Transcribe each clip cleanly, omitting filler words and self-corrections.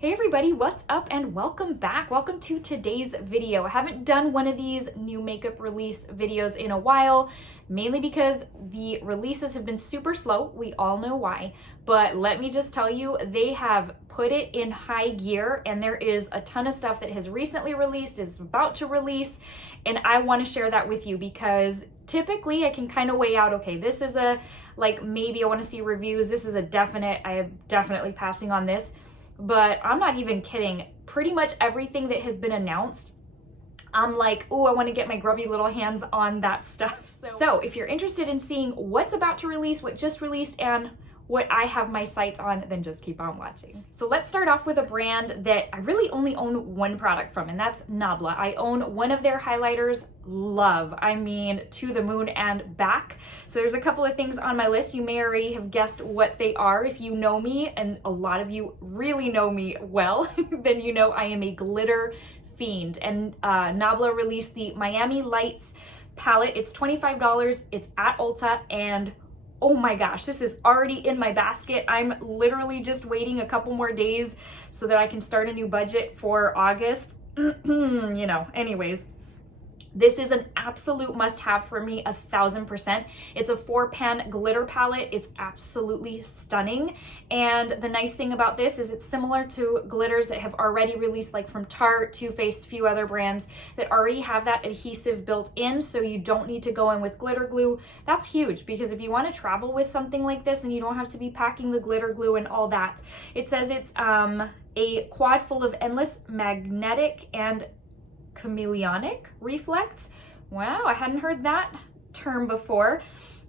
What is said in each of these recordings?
Hey everybody, what's up and welcome back. Welcome to today's video. I haven't done one of these new makeup release videos in a while, mainly because the releases have been super slow. We all know why, but let me just tell you, they have put it in high gear and there is a ton of stuff that has recently released, is about to release, and I want to share that with you because typically I can kind of weigh out, okay, this is a, like maybe I want to see reviews, this is a definite, I am definitely passing on this. But I'm not even kidding. Pretty much everything that has been announced, I'm like, oh, I want to get my grubby little hands on that stuff. So if you're interested in seeing what's about to release, what just released, and what I have my sights on, then just keep on watching. So let's start off with a brand that I really only own one product from, and that's Nabla. I own one of their highlighters, love. I mean, to the moon and back. So there's a couple of things on my list. You may already have guessed what they are if you know me, and a lot of you really know me well, then you know I am a glitter fiend. And Nabla released the Miami Lights palette. It's $25. It's at Ulta, and oh my gosh, this is already in my basket. I'm literally just waiting a couple more days so that I can start a new budget for August. Anyways, this is an absolute must-have for me, 1000%. It's a 4-pan glitter palette. It's absolutely stunning. And the nice thing about this is it's similar to glitters that have already released, like from Tarte, Too Faced, a few other brands that already have that adhesive built in, so you don't need to go in with glitter glue. That's huge, because if you want to travel with something like this and you don't have to be packing the glitter glue and all that, it says it's a quad full of endless magnetic and chameleonic reflects. Wow, I hadn't heard that term before.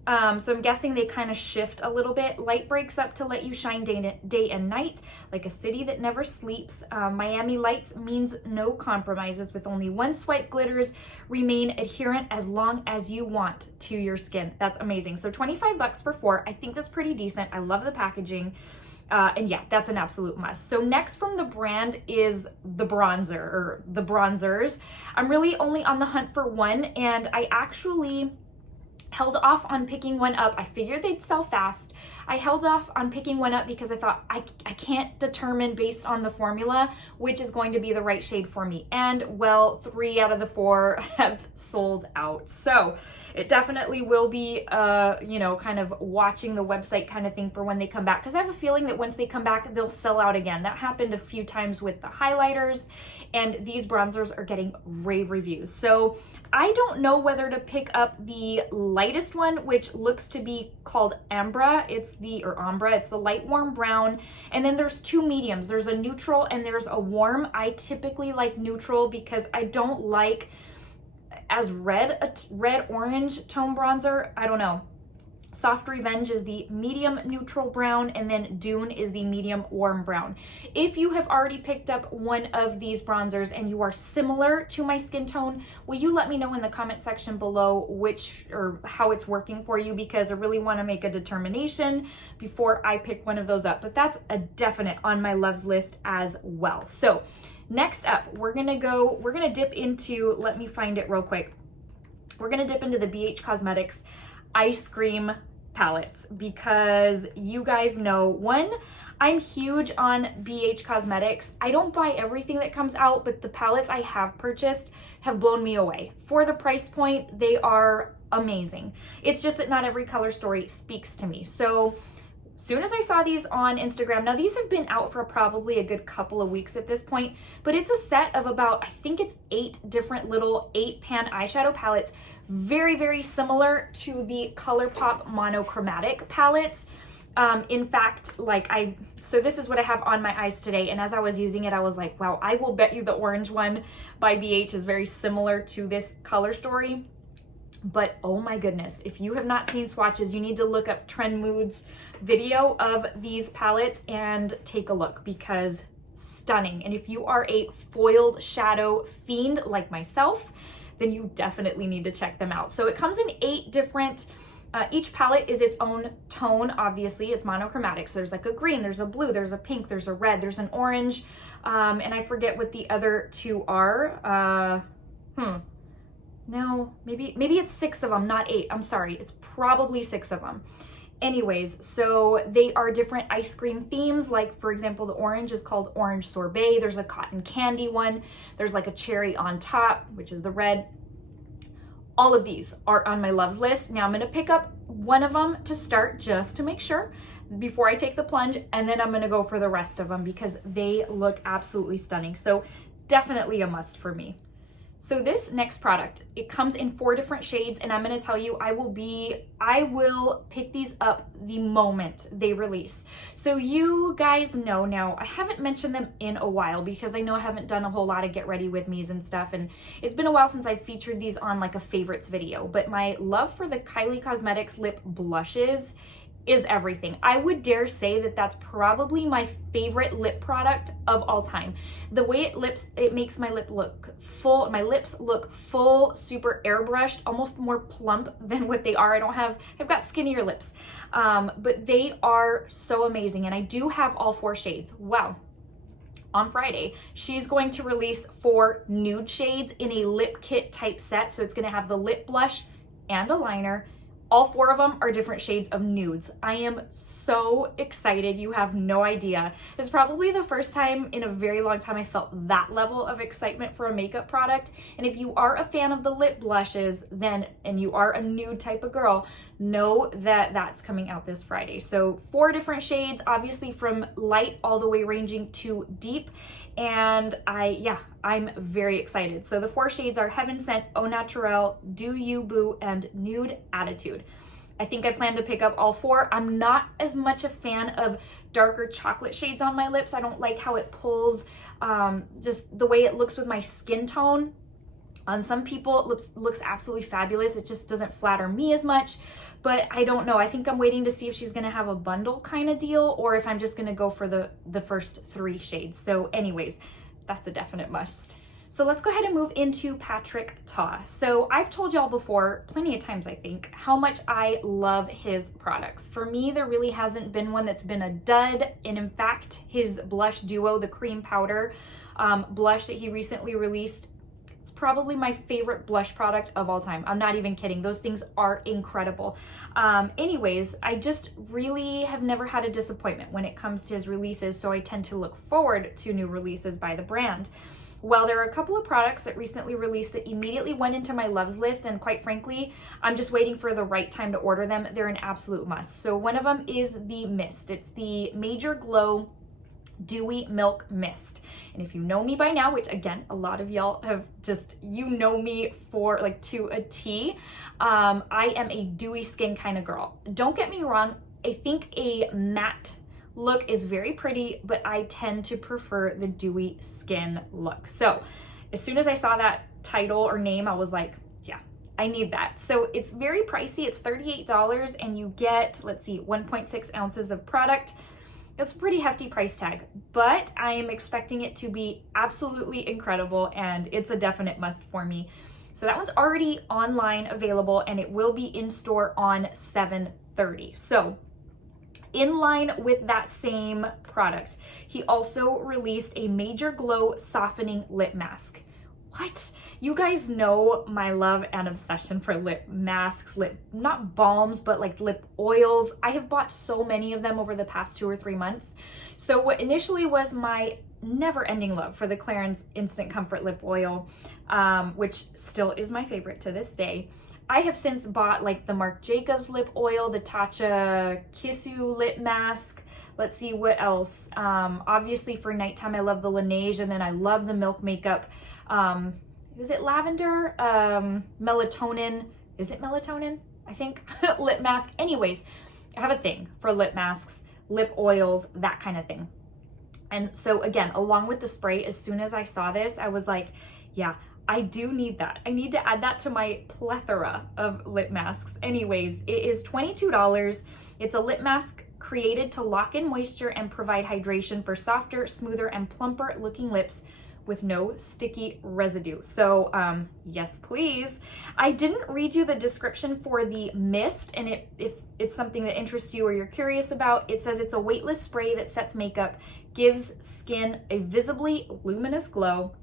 So I'm guessing they kind of shift a little bit. Light breaks up to let you shine day and night, like a city that never sleeps. Miami Lights means no compromises. With only one swipe, glitters remain adherent as long as you want to your skin. That's amazing. So 25 bucks for 4. I think that's pretty decent. I love the packaging. And yeah, that's an absolute must. So next from the brand is the bronzer, or the bronzers. I'm really only on the hunt for one, and I actually held off on picking one up. I figured they'd sell fast. I held off on picking one up because I thought I can't determine based on the formula which is going to be the right shade for me. And well, 3 out of the 4 have sold out. So it definitely will be, kind of watching the website kind of thing for when they come back. Because I have a feeling that once they come back, they'll sell out again. That happened a few times with the highlighters, and these bronzers are getting rave reviews. So I don't know whether to pick up the lightest one, which looks to be called Ambra. It's the light warm brown. And then there's 2 mediums. There's a neutral and there's a warm. I typically like neutral because I don't like as red orange tone bronzer. I don't know. Soft Revenge is the medium neutral brown, and then Dune is the medium warm brown. If you have already picked up one of these bronzers and you are similar to my skin tone, will you let me know in the comment section below which or how it's working for you, because I really want to make a determination before I pick one of those up. But that's a definite on my loves list as well. So next up, we're gonna dip into, let me find it real quick. We're gonna dip into the BH Cosmetics ice cream palettes, because you guys know, one, I'm huge on BH Cosmetics. I don't buy everything that comes out, but the palettes I have purchased have blown me away. For the price point, they are amazing. It's just that not every color story speaks to me. So soon as I saw these on Instagram, now these have been out for probably a good couple of weeks at this point, but it's a set of about, I think it's 8 different little 8-pan eyeshadow palettes, very, very similar to the ColourPop monochromatic palettes. In fact, so this is what I have on my eyes today, and as I was using it, I was like, wow, I will bet you the orange one by BH is very similar to this color story. But oh my goodness, if you have not seen swatches, you need to look up Trend Mood's video of these palettes and take a look, because stunning. And if you are a foiled shadow fiend like myself, then you definitely need to check them out. So it comes in 8 different, each palette is its own tone. Obviously it's monochromatic. So there's like a green, there's a blue, there's a pink, there's a red, there's an orange. And I forget what the other 2 are. No, maybe it's 6 of them, not 8. I'm sorry. It's probably 6 of them. Anyways, so they are different ice cream themes. Like for example, the orange is called Orange Sorbet. There's a cotton candy one. There's like a cherry on top, which is the red. All of these are on my loves list. Now I'm gonna pick up one of them to start just to make sure before I take the plunge, and then I'm gonna go for the rest of them because they look absolutely stunning. So definitely a must for me. So this next product, it comes in 4 different shades, and I'm gonna tell you, I will pick these up the moment they release. So you guys know now, I haven't mentioned them in a while because I know I haven't done a whole lot of get ready with me's and stuff, and it's been a while since I've featured these on like a favorites video, but my love for the Kylie Cosmetics lip blushes is everything. I would dare say that that's probably my favorite lip product of all time. The way it makes my lips look full, super airbrushed, almost more plump than what they are. I've got skinnier lips, but they are so amazing. And I do have all 4 shades. Wow. On Friday, she's going to release 4 nude shades in a lip kit type set. So it's gonna have the lip blush and a liner. All 4 of them are different shades of nudes. I am so excited. You have no idea. It's probably the first time in a very long time I felt that level of excitement for a makeup product. And if you are a fan of the lip blushes, and you are a nude type of girl, know that that's coming out this Friday. So 4 different shades, obviously from light all the way ranging to deep. And I'm very excited. So the 4 shades are Heaven Sent, Au Naturel, Do You Boo, and Nude Attitude. I think I plan to pick up all 4. I'm not as much a fan of darker chocolate shades on my lips. I don't like how it pulls, just the way it looks with my skin tone. On some people, it looks absolutely fabulous. It just doesn't flatter me as much, but I don't know. I think I'm waiting to see if she's gonna have a bundle kind of deal or if I'm just gonna go for the first 3 shades. So anyways, that's a definite must. So let's go ahead and move into Patrick Ta. So I've told y'all before, plenty of times I think, how much I love his products. For me, there really hasn't been one that's been a dud. And in fact, his blush duo, the cream powder blush that he recently released, it's probably my favorite blush product of all time. I'm not even kidding. Those things are incredible. Anyways, I just really have never had a disappointment when it comes to his releases, so I tend to look forward to new releases by the brand. Well, there are a couple of products that recently released that immediately went into my loves list, and quite frankly, I'm just waiting for the right time to order them. They're an absolute must. So one of them is the mist. It's the Major Glow Dewy Milk Mist. And if you know me by now, which again, a lot of y'all have just, you know me for like to a T, I am a dewy skin kind of girl. Don't get me wrong, I think a matte look is very pretty, but I tend to prefer the dewy skin look. So as soon as I saw that title or name, I was like, yeah, I need that. So it's very pricey. It's $38 and you get, let's see, 1.6 ounces of product. That's a pretty hefty price tag, but I am expecting it to be absolutely incredible and it's a definite must for me. So that one's already online available and it will be in store on 7/30. So in line with that same product, he also released a Major Glow Softening Lip Mask. What? You guys know my love and obsession for lip masks, not balms, but like lip oils. I have bought so many of them over the past 2 or 3 months. So what initially was my never-ending love for the Clarins Instant Comfort Lip Oil, which still is my favorite to this day, I have since bought like the Marc Jacobs lip oil, the Tatcha Kissu lip mask. Let's see what else. Obviously for nighttime, I love the Laneige, and then I love the Milk Makeup. Is it lavender? Melatonin. Is it melatonin? I think lip mask. Anyways, I have a thing for lip masks, lip oils, that kind of thing. And so again, along with the spray, as soon as I saw this, I was like, yeah, I do need that. I need to add that to my plethora of lip masks. Anyways, it is $22. It's a lip mask created to lock in moisture and provide hydration for softer, smoother, and plumper looking lips with no sticky residue. So yes, please. I didn't read you the description for the mist, and if it's something that interests you or you're curious about, it says it's a weightless spray that sets makeup, gives skin a visibly luminous glow,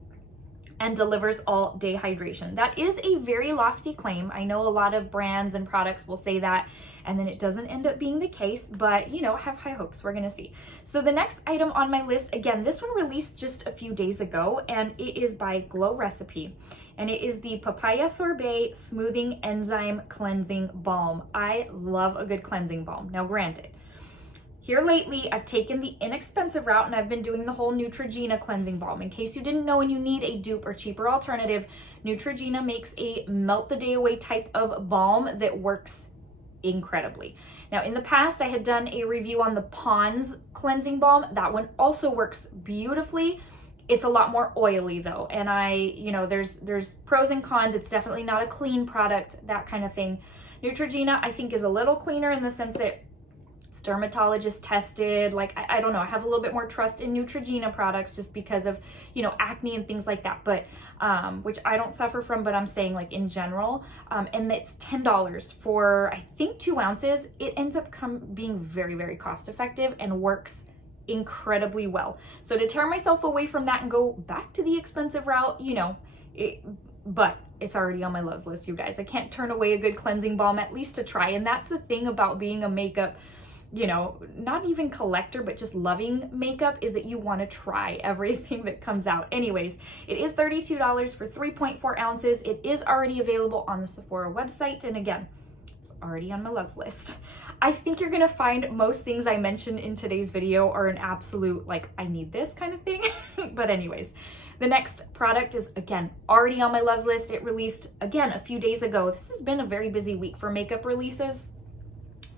and delivers all day hydration. That is a very lofty claim. I know a lot of brands and products will say that, and then it doesn't end up being the case, but you know, I have high hopes. We're gonna see. So the next item on my list, again, this one released just a few days ago, and it is by Glow Recipe, and it is the Papaya Sorbet Smoothing Enzyme Cleansing Balm. I love a good cleansing balm. Now granted, here lately, I've taken the inexpensive route and I've been doing the whole Neutrogena cleansing balm. In case you didn't know and you need a dupe or cheaper alternative, Neutrogena makes a melt the day away type of balm that works incredibly. Now, in the past, I had done a review on the Pond's cleansing balm. That one also works beautifully. It's a lot more oily though. And there's pros and cons. It's definitely not a clean product, that kind of thing. Neutrogena, I think, is a little cleaner in the sense that it's dermatologist tested. Like, I don't know, I have a little bit more trust in Neutrogena products just because of, acne and things like that, but which I don't suffer from, but I'm saying like in general. And it's $10 for, I think, 2 ounces. It ends up being very, very cost effective and works incredibly well. So to tear myself away from that and go back to the expensive route, but it's already on my loves list, you guys. I can't turn away a good cleansing balm, at least to try. And that's the thing about being a makeup, not even collector, but just loving makeup, is that you want to try everything that comes out. Anyways, it is $32 for 3.4 ounces. It is already available on the Sephora website. And again, it's already on my loves list. I think you're going to find most things I mentioned in today's video are an absolute, like, I need this kind of thing. But anyways, the next product is, again, already on my loves list. It released, again, a few days ago. This has been a very busy week for makeup releases.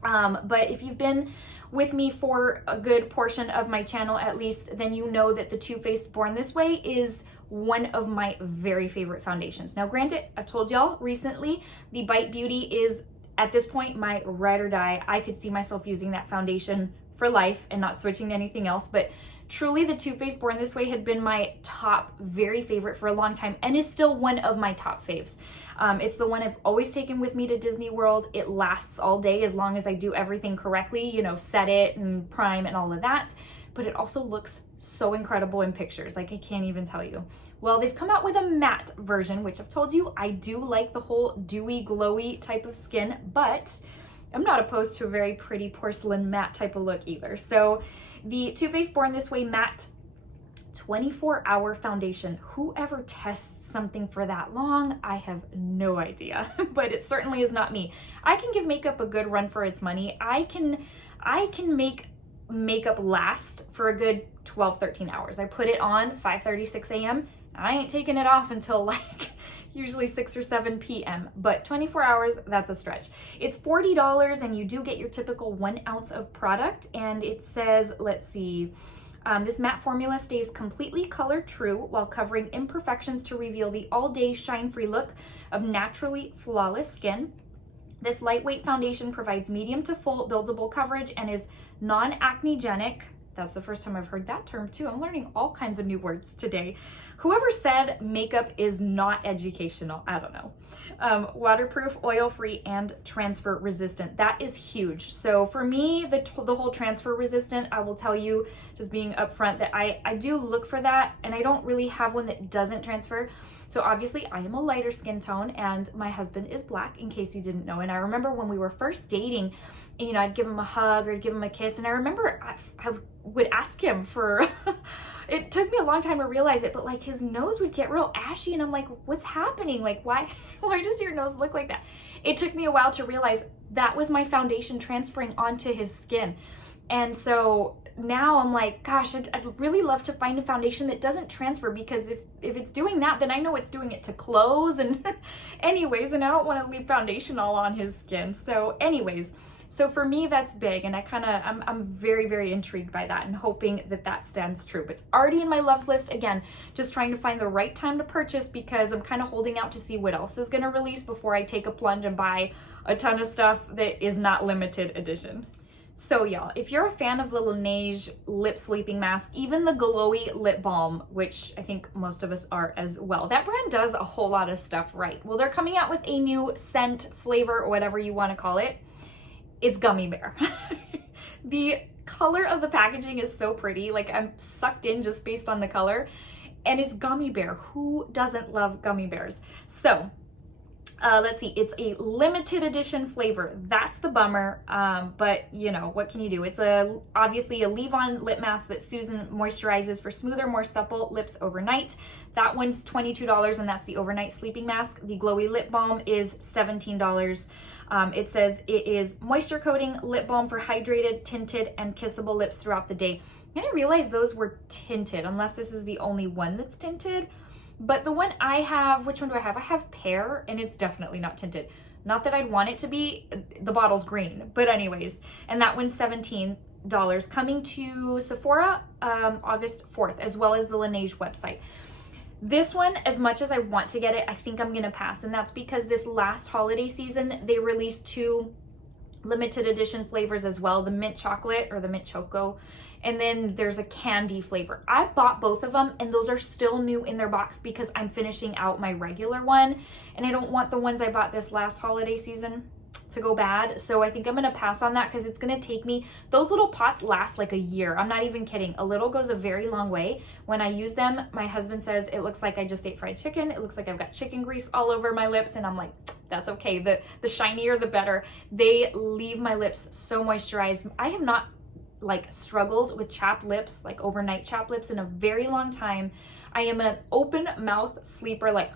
But if you've been with me for a good portion of my channel at least, then you know that the Too Faced Born This Way is one of my very favorite foundations. Now granted, I've told y'all recently, the Bite Beauty is at this point my ride or die. I could see myself using that foundation for life and not switching to anything else, but truly the Too Faced Born This Way had been my top very favorite for a long time and is still one of my top faves. It's the one I've always taken with me to Disney World. It lasts all day as long as I do everything correctly, set it and prime and all of that. But it also looks so incredible in pictures. Like, I can't even tell you. Well, they've come out with a matte version, which I've told you I do like the whole dewy, glowy type of skin, but I'm not opposed to a very pretty porcelain matte type of look either. So the Too Faced Born This Way matte 24-hour foundation. Whoever tests something for that long, I have no idea, but it certainly is not me. I can give makeup a good run for its money. I can make makeup last for a good 12, 13 hours. I put it on 5:30, 6 a.m. I ain't taking it off until like usually 6 or 7 p.m. But 24 hours, that's a stretch. It's $40 and you do get your typical 1 ounce of product. And it says, let's see, this matte formula stays completely color true while covering imperfections to reveal the all-day shine-free look of naturally flawless skin. This lightweight foundation provides medium to full buildable coverage and is non-acnegenic. That's the first time I've heard that term too. I'm learning all kinds of new words today. Whoever said makeup is not educational, I don't know. Waterproof, oil-free, and transfer resistant. That is huge. So for me, the whole transfer resistant, I will tell you, just being upfront, that I do look for that, and I don't really have one that doesn't transfer. So obviously I am a lighter skin tone and my husband is black, in case you didn't know. And I remember when we were first dating, I'd give him a hug or I'd give him a kiss. And I remember I would ask him for, it took me a long time to realize it, but like his nose would get real ashy and I'm like, what's happening? Like, why does your nose look like that? It took me a while to realize that was my foundation transferring onto his skin. And so now I'm like, gosh, I'd really love to find a foundation that doesn't transfer, because if it's doing that, then I know it's doing it to clothes and anyways, and I don't want to leave foundation all on his skin. So anyways, so for me, that's big, and I'm very, very intrigued by that and hoping that stands true. But it's already in my loves list. Again, just trying to find the right time to purchase, because I'm kind of holding out to see what else is going to release before I take a plunge and buy a ton of stuff that is not limited edition. So y'all, if you're a fan of the Laneige lip sleeping mask, even the Glowy lip balm, which I think most of us are as well, that brand does a whole lot of stuff right. Well, they're coming out with a new scent, flavor, or whatever you want to call it. It's Gummy Bear. The color of the packaging is so pretty. Like, I'm sucked in just based on the color. and it's gummy bear. Who doesn't love gummy bears? So let's see, it's a limited edition flavor. That's the bummer, but you know, what can you do? It's obviously a leave-on lip mask that soothes and moisturizes for smoother, more supple lips overnight. That one's $22, and that's the overnight sleeping mask. The Glowy lip balm is $17. It says it is moisture coating lip balm for hydrated, tinted, and kissable lips throughout the day. I didn't realize those were tinted, unless this is the only one that's tinted. But the one I have, which one do I have? I have Pear, and it's definitely not tinted. Not that I'd want it to be, the bottle's green, but anyways. And that one's $17, coming to Sephora August 4th, as well as the Laneige website. This one, as much as I want to get it, I think I'm gonna pass, and that's because this last holiday season, they released 2 limited edition flavors as well, the mint chocolate or the mint choco, and then there's a candy flavor. I bought both of them, and those are still new in their box because I'm finishing out my regular one, and I don't want the ones I bought this last holiday season to go bad. So I think I'm gonna pass on that because it's gonna take me, those little pots last like a year. I'm not even kidding. A little goes a very long way. When I use them, my husband says it looks like I just ate fried chicken. It looks like I've got chicken grease all over my lips, and I'm like, that's okay. The shinier, the better. They leave my lips so moisturized. I have not like struggled with chapped lips, like overnight chapped lips, in a very long time. I am an open mouth sleeper, like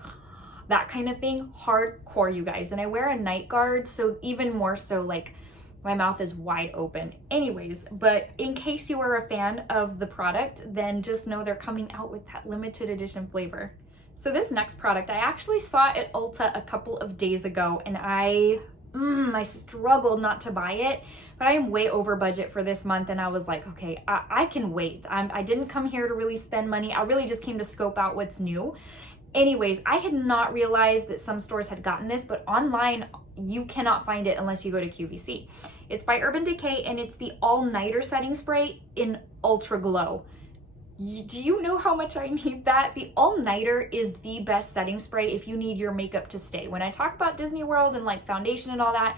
that kind of thing, hardcore, you guys. And I wear a night guard, so even more so, like my mouth is wide open. Anyways, but in case you are a fan of the product, then just know they're coming out with that limited edition flavor. So this next product, I actually saw at Ulta a couple of days ago, and I struggled not to buy it, but I am way over budget for this month, and I was like, okay, I can wait. I didn't come here to really spend money. I really just came to scope out what's new. Anyways, I had not realized that some stores had gotten this, but online you cannot find it unless you go to QVC. It's by Urban Decay, and it's the all-nighter setting spray in Ultra Glow. Do you know how much I need that? The all-nighter is the best setting spray if you need your makeup to stay. When I talk about Disney World and like foundation and all that,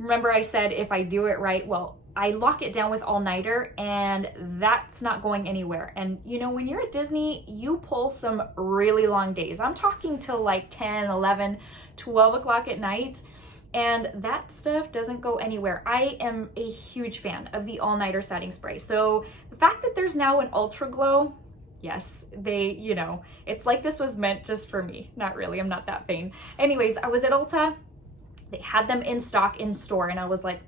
remember I said if I do it right, well, I lock it down with all-nighter, and that's not going anywhere. And you know, when you're at Disney, you pull some really long days. I'm talking till like 10, 11, 12 o'clock at night, and that stuff doesn't go anywhere. I am a huge fan of the all-nighter setting spray. So the fact that there's now an Ultra Glow, yes, they, you know, it's like this was meant just for me. Not really, I'm not that vain. Anyways, I was at Ulta, they had them in stock in store, and I was like,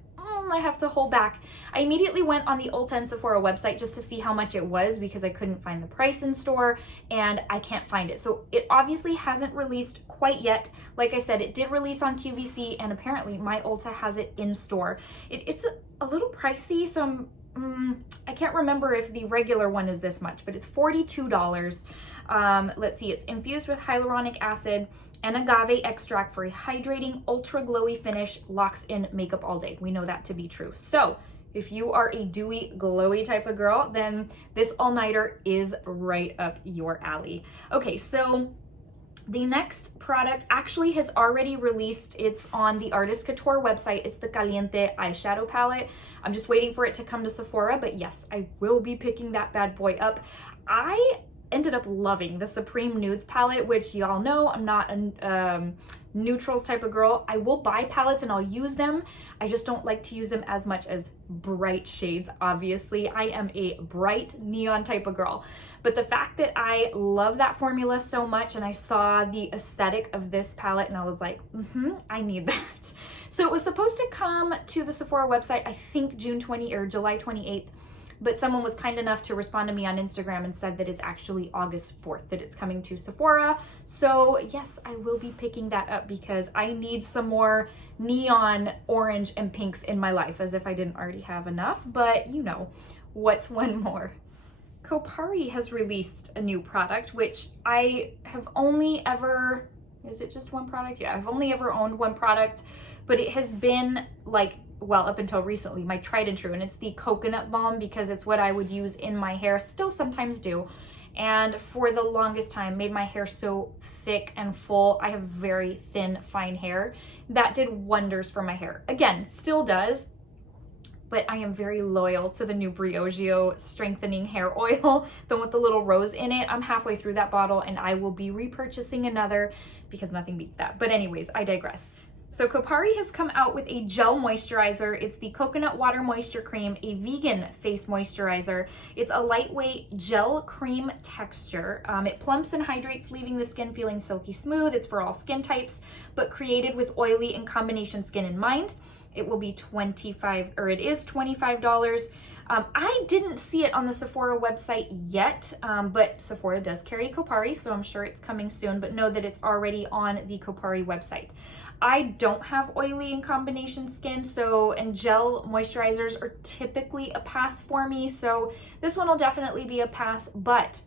I have to hold back. I immediately went on the Ulta and Sephora website just to see how much it was because I couldn't find the price in store, and I can't find it. So it obviously hasn't released quite yet. Like I said, it did release on QVC, and apparently my Ulta has it in store. It's a little pricey, so I can't remember if the regular one is this much, but it's $42. Let's see, it's infused with hyaluronic acid and agave extract for a hydrating, ultra glowy finish, locks in makeup all day. We know that to be true. So if you are a dewy, glowy type of girl, then this all-nighter is right up your alley. Okay, so the next product actually has already released. It's on the Artist Couture website. It's the Caliente eyeshadow palette. I'm just waiting for it to come to Sephora, but yes, I will be picking that bad boy up. I ended up loving the Supreme Nudes palette, which y'all know I'm not a neutrals type of girl. I will buy palettes and I'll use them. I just don't like to use them as much as bright shades, obviously. I am a bright neon type of girl. But the fact that I love that formula so much, and I saw the aesthetic of this palette, and I was like, I need that. So it was supposed to come to the Sephora website, I think June 20 or July 28th. But someone was kind enough to respond to me on Instagram and said that it's actually August 4th that it's coming to Sephora. So yes, I will be picking that up because I need some more neon orange and pinks in my life, as if I didn't already have enough. But you know, what's one more? Kopari has released a new product, which I have only ever, is it just one product? Yeah, I've only ever owned one product, but it has been like, well, up until recently, my tried and true, and it's the coconut balm because it's what I would use in my hair, still sometimes do, and for the longest time made my hair so thick and full. I have very thin, fine hair. That did wonders for my hair. Again, still does, but I am very loyal to the new Briogeo Strengthening Hair Oil, the one with the little rose in it. I'm halfway through that bottle and I will be repurchasing another because nothing beats that. But anyways, I digress. So Kopari has come out with a gel moisturizer. It's the Coconut Water Moisture Cream, a vegan face moisturizer. It's a lightweight gel cream texture. It plumps and hydrates, leaving the skin feeling silky smooth. It's for all skin types, but created with oily and combination skin in mind. It will be $25. I didn't see it on the Sephora website yet, but Sephora does carry Kopari, so I'm sure it's coming soon, but know that it's already on the Kopari website. I don't have oily and combination skin, and gel moisturizers are typically a pass for me, so this one will definitely be a pass, but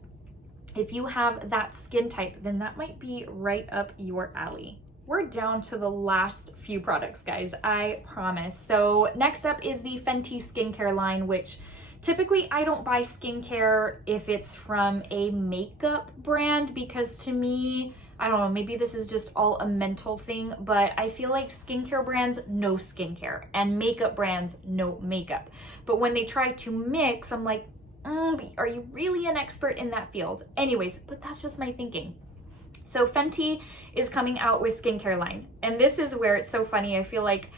if you have that skin type, then that might be right up your alley. We're down to the last few products, guys, I promise. So next up is the Fenty Skincare line, which typically I don't buy skincare if it's from a makeup brand, because to me, I don't know, maybe this is just all a mental thing, but I feel like skincare brands know skincare and makeup brands know makeup. But when they try to mix, I'm like, are you really an expert in that field? Anyways, but that's just my thinking. So Fenty is coming out with skincare line. And this is where it's so funny. I feel like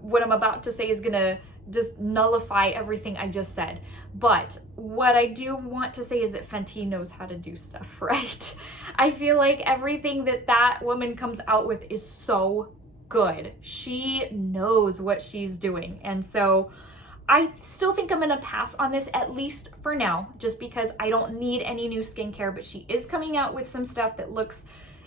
what I'm about to say is gonna just nullify everything I just said. But what I do want to say is that Fenty knows how to do stuff, right? I feel like everything that woman comes out with is so good. She knows what she's doing. And so I still think I'm gonna pass on this, at least for now, just because I don't need any new skincare, but she is coming out with some stuff that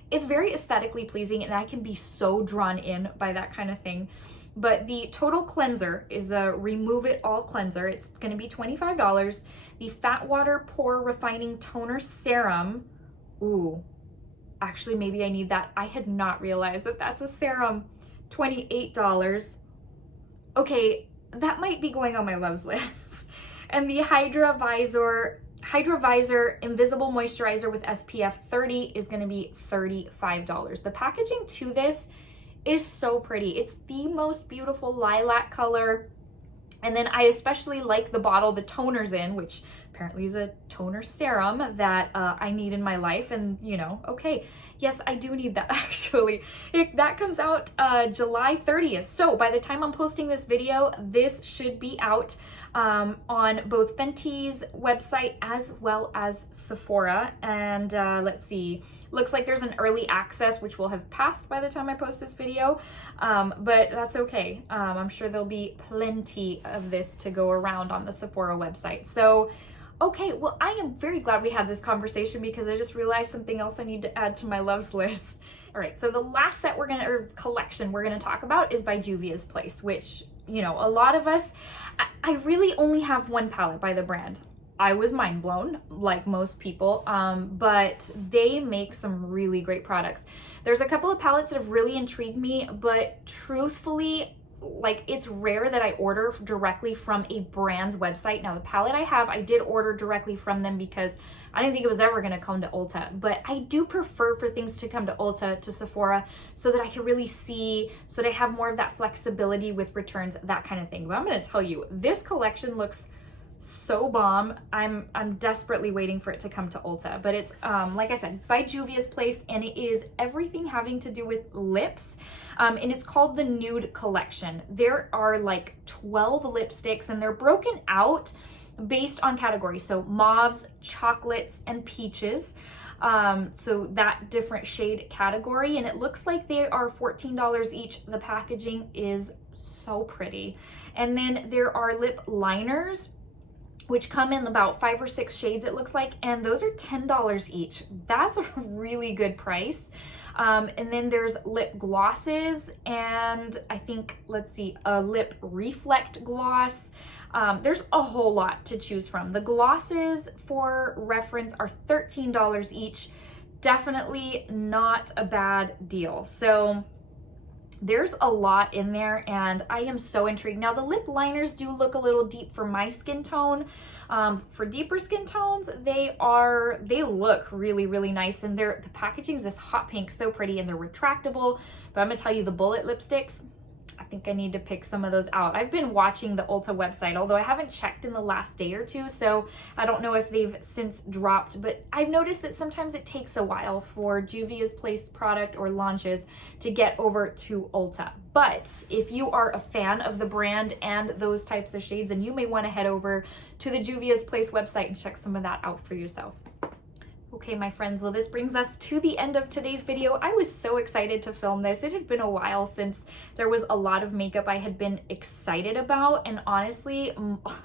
it's very aesthetically pleasing, and I can be so drawn in by that kind of thing. But the Total Cleanser is a Remove It All cleanser. It's gonna be $25. The Fat Water Pore Refining Toner Serum, ooh, actually maybe I need that. I had not realized that that's a serum, $28. Okay, that might be going on my loves list. And the Hydra Visor Invisible Moisturizer with SPF 30 is gonna be $35. The packaging to this is so pretty. It's the most beautiful lilac color. And then I especially like the bottle the toner's in, which apparently is a toner serum that I need in my life. And okay, yes, I do need that actually. That comes out July 30th. So by the time I'm posting this video, this should be out on both Fenty's website as well as Sephora. And let's see, looks like there's an early access, which will have passed by the time I post this video, but that's okay. I'm sure there'll be plenty of this to go around on the Sephora website. So okay, well, I am very glad we had this conversation because I just realized something else I need to add to my loves list. All right, so the last set collection we're gonna talk about is by Juvia's Place, which, a lot of us, I really only have one palette by the brand. I was mind blown, like most people, but they make some really great products. There's a couple of palettes that have really intrigued me, but truthfully, it's rare that I order directly from a brand's website. Now the palette I did order directly from them because I didn't think it was ever gonna come to Ulta, but I do prefer for things to come to Ulta, to Sephora, so that I can really see, so that I have more of that flexibility with returns, that kind of thing. But I'm gonna tell you, this collection looks so bomb. I'm desperately waiting for it to come to Ulta, but it's like I said, by Juvia's Place, and it is everything having to do with lips, and it's called the Nude collection. There are like 12 lipsticks, and they're broken out based on category, so mauves, chocolates, and peaches, so that different shade category, and it looks like they are $14 each. The packaging is so pretty. And then there are lip liners, which come in about 5 or 6 shades, it looks like, and those are $10 each. That's a really good price. And then there's lip glosses, and I think, let's see, a lip reflect gloss. There's a whole lot to choose from. The glosses, for reference, are $13 each. Definitely not a bad deal. So there's a lot in there, and I am so intrigued. Now, the lip liners do look a little deep for my skin tone. For deeper skin tones, they look really, really nice, and the packaging is this hot pink, so pretty, and they're retractable. But I'm gonna tell you, the bullet lipsticks, I think I need to pick some of those out. I've been watching the Ulta website, although I haven't checked in the last day or two, so I don't know if they've since dropped, but I've noticed that sometimes it takes a while for Juvia's Place product or launches to get over to Ulta. But if you are a fan of the brand and those types of shades, then you may want to head over to the Juvia's Place website and check some of that out for yourself. Okay, my friends, well, this brings us to the end of today's video. I was so excited to film this. It had been a while since there was a lot of makeup I had been excited about, and honestly,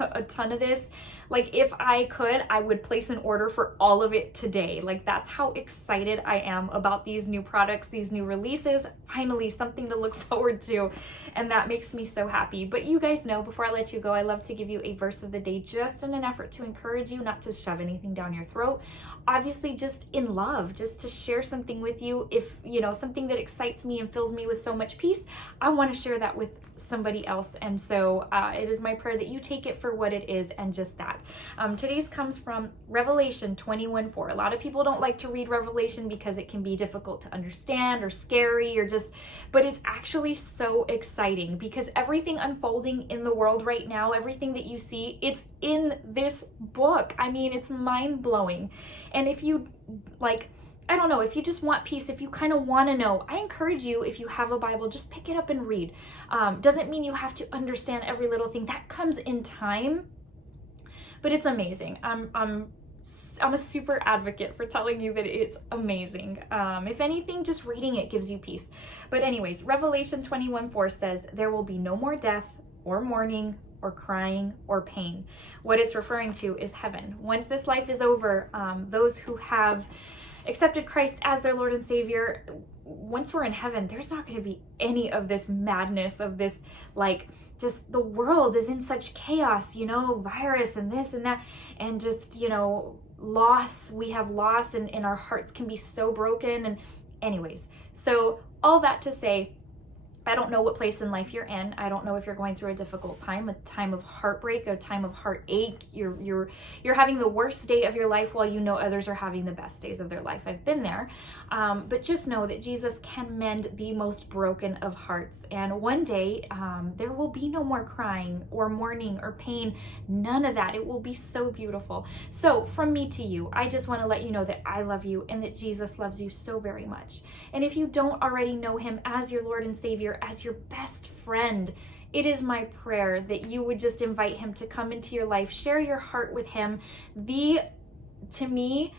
a ton of this, like if I could, I would place an order for all of it today. Like that's how excited I am about these new products, these new releases. Finally, something to look forward to, and that makes me so happy. But you guys know, before I let you go, I love to give you a verse of the day just in an effort to encourage you, not to shove anything down your throat. Obviously, just in love, just to share something with you. If you know something that excites me and fills me with so much peace, I want to share that with somebody else. And so it is my prayer that you take it for what it is and just that. Today's comes from Revelation 21:4. A lot of people don't like to read Revelation because it can be difficult to understand or scary or just, but it's actually so exciting because everything unfolding in the world right now, everything that you see, it's in this book. I mean, it's mind-blowing. And if you like, I don't know, if you just want peace, if you kind of want to know, I encourage you, if you have a Bible, just pick it up and read. Doesn't mean you have to understand every little thing. That comes in time, but it's amazing. I'm a super advocate for telling you that it's amazing. If anything, just reading it gives you peace. But anyways, Revelation 21:4 says, there will be no more death or mourning or crying or pain. What it's referring to is heaven. Once this life is over, those who have accepted Christ as their Lord and Savior, once we're in heaven, there's not going to be any of this madness of this, like, just the world is in such chaos, you know, virus and this and that, and just, you know, loss. We have loss, and our hearts can be so broken. And anyways, so all that to say, I don't know what place in life you're in. I don't know if you're going through a difficult time, a time of heartbreak, a time of heartache. You're having the worst day of your life while you know others are having the best days of their life. I've been there. But just know that Jesus can mend the most broken of hearts. And one day there will be no more crying or mourning or pain. None of that. It will be so beautiful. So from me to you, I just want to let you know that I love you and that Jesus loves you so very much. And if you don't already know him as your Lord and Savior, as your best friend, it is my prayer that you would just invite him to come into your life, share your heart with him. To me,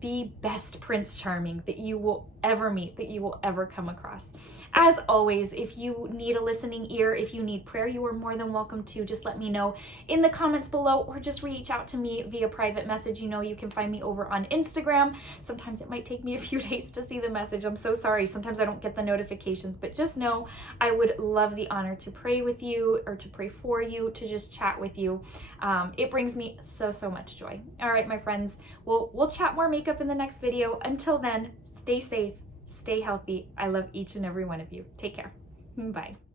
the best Prince Charming that you will ever meet, that you will ever come across. As always, if you need a listening ear, if you need prayer, you are more than welcome to just let me know in the comments below, or just reach out to me via private message. You know, you can find me over on Instagram. Sometimes it might take me a few days to see the message. I'm so sorry. Sometimes I don't get the notifications, but just know I would love the honor to pray with you, or to pray for you, to just chat with you. It brings me so much joy. All right, my friends, we'll chat more makeup in the next video. Until then, stay safe, stay healthy. I love each and every one of you. Take care. Bye.